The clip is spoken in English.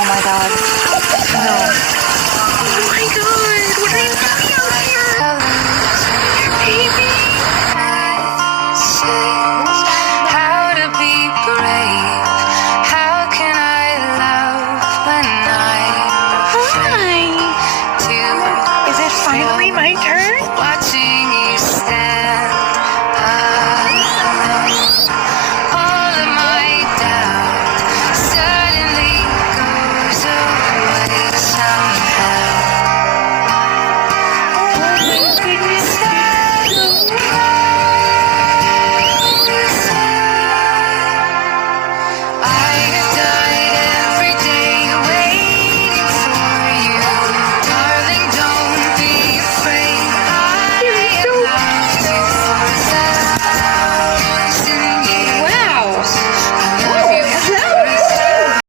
Oh my god. No. Oh my god, what are you doing out here? Baby. How to be brave? How can I love when Hi. I'm too Is it finally my turn? watching